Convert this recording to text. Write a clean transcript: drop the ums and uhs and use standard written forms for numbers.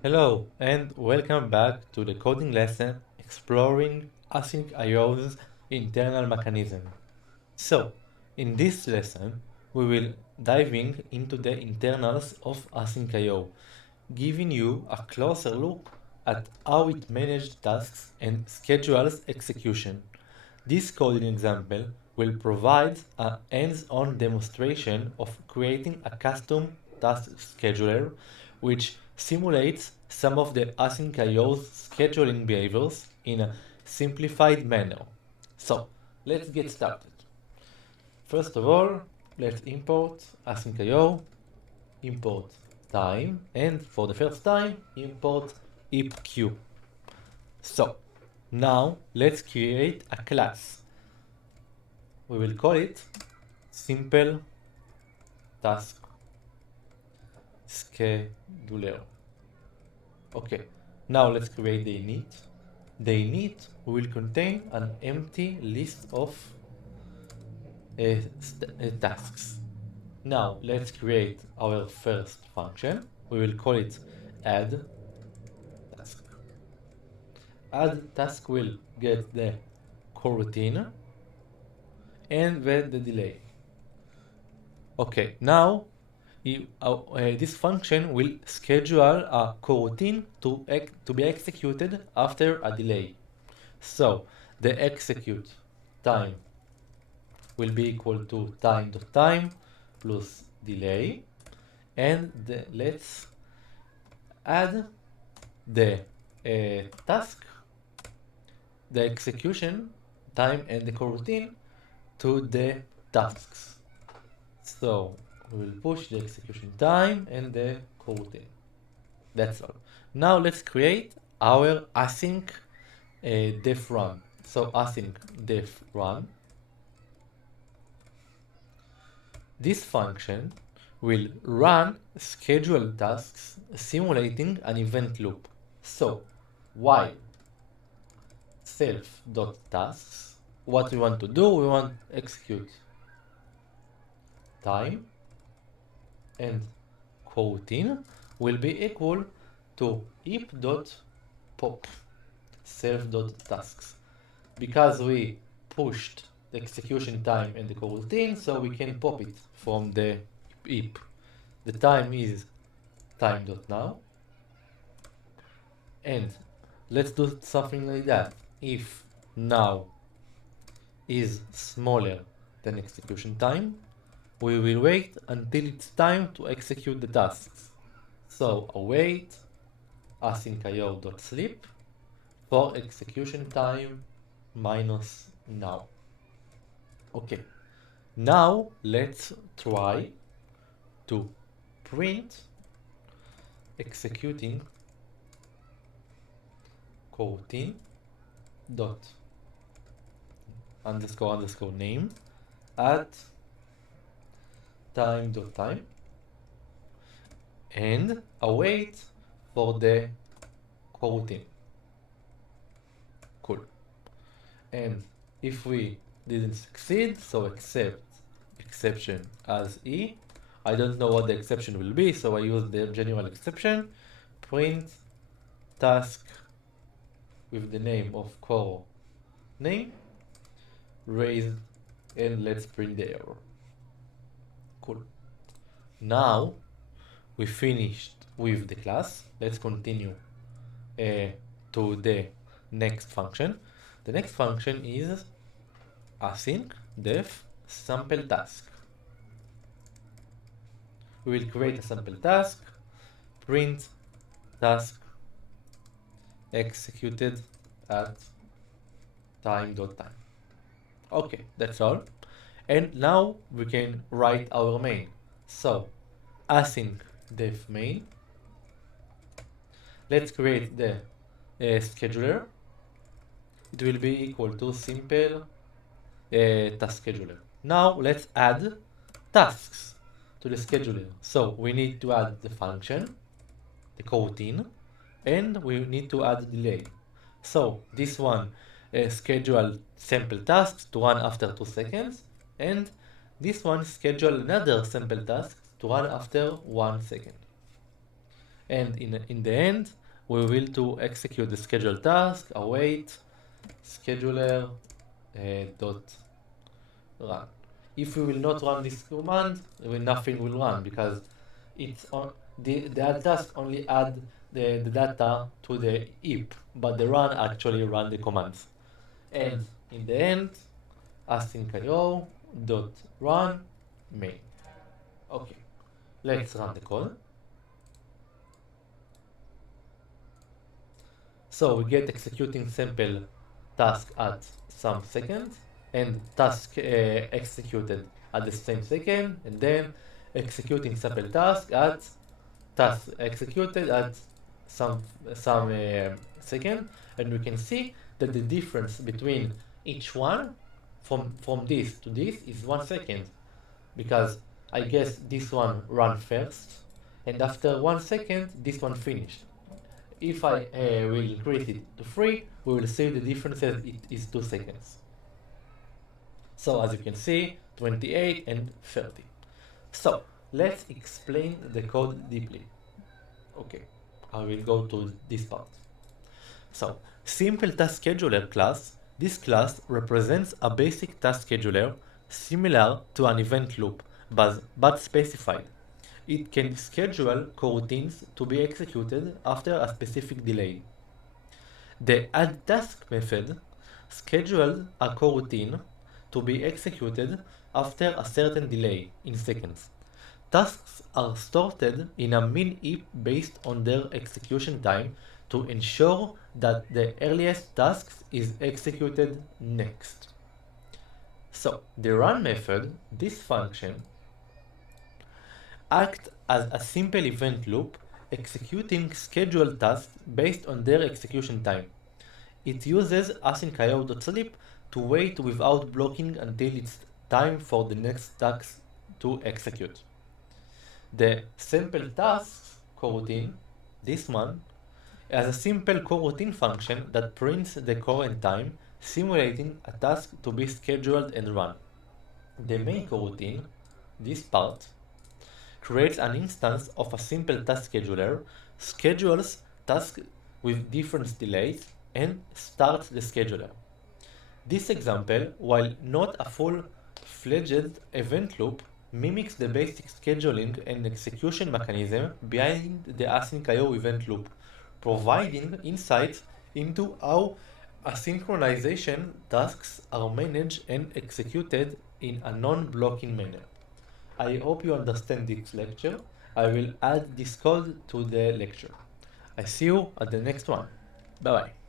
Hello and welcome back to the coding lesson exploring AsyncIO's internal mechanism. So, in this lesson, we will diving into the internals of AsyncIO, giving you a closer look at how it manages tasks and schedules execution. This coding example will provide a hands-on demonstration of creating a custom task scheduler which simulates some of the AsyncIO's scheduling behaviors in a simplified manner. So, let's get started. First of all, let's import AsyncIO, import time, and for the first time, import ipq. So, now let's create a class. We will call it simple task scheduler. Okay, now let's create the init. The init will contain an empty list of tasks. Now let's create our first function. We will call it add task. Add task will get the coroutine and then the delay. Okay, now this function will schedule a coroutine to be executed after a delay. So the execute time will be equal to time.time plus delay, and let's add the task, the execution time and the coroutine to the tasks. So we will push the execution time and the coroutine. That's all. Now let's create our async def run. So async def run. This function will run scheduled tasks simulating an event loop. So while self.tasks, what we want to do, we want to execute time and coroutine will be equal to heap.pop self.tasks. Because we pushed the execution time and the coroutine, so we can pop it from the heap. The time is time.now, and let's do something like that. If now is smaller than execution time, we will wait until it's time to execute the tasks. So await AsyncIO.sleep for execution time minus now. Okay, now let's try to print executing coroutine dot underscore name at time.time and await for the coroutine. Cool. And if we didn't succeed, so accept exception as E. I don't know what the exception will be, so I use the general exception. Print task with the name of core name raised, and let's print the error. Cool. Now we finished with the class. Let's continue to the next function. The next function is async def sample task. We will create a sample task, print task executed at time.time. Okay, that's all. And now we can write our main. So async def main. Let's create the scheduler. It will be equal to simple task scheduler. Now let's add tasks to the scheduler. So we need to add the function, the coroutine, and we need to add delay. So this one schedule sample tasks to run after 2 seconds, and this one schedule another sample task to run after 1 second. And in the end, we will to execute the scheduled task, await, scheduler dot run. If we will not run this command, nothing will run because it's on the add task only add the data to the heap, but the run actually run the commands. And in the end, AsyncIO dot run main. Okay, let's run the code. So we get executing sample task at some second and task executed at the same second, and then executing sample task at task executed at some second, and we can see that the difference between each one from this to this is 1 second, because I guess this one ran first, and after 1 second this one finished. If I will increase it to 3, we will see the differences it is 2 seconds. So as you can see, 28 and 30. So let's explain the code deeply. Okay, I will go to this part. So simple task scheduler class. This class represents a basic task scheduler similar to an event loop, but specified. It can schedule coroutines to be executed after a specific delay. The add task method schedules a coroutine to be executed after a certain delay in seconds. Tasks are sorted in a min heap based on their execution time to ensure that the earliest task is executed next. So the run method, this function, acts as a simple event loop executing scheduled tasks based on their execution time. It uses AsyncIO.sleep to wait without blocking until it's time for the next task to execute. The sample tasks coroutine, this one, has a simple coroutine function that prints the current time, simulating a task to be scheduled and run. The main coroutine, this part, creates an instance of a simple task scheduler, schedules tasks with different delays, and starts the scheduler. This example, while not a full-fledged event loop, mimics the basic scheduling and execution mechanism behind the AsyncIO event loop, providing insights into how asynchronization tasks are managed and executed in a non-blocking manner. I hope you understand this lecture. I will add this code to the lecture. I see you at the next one. Bye bye.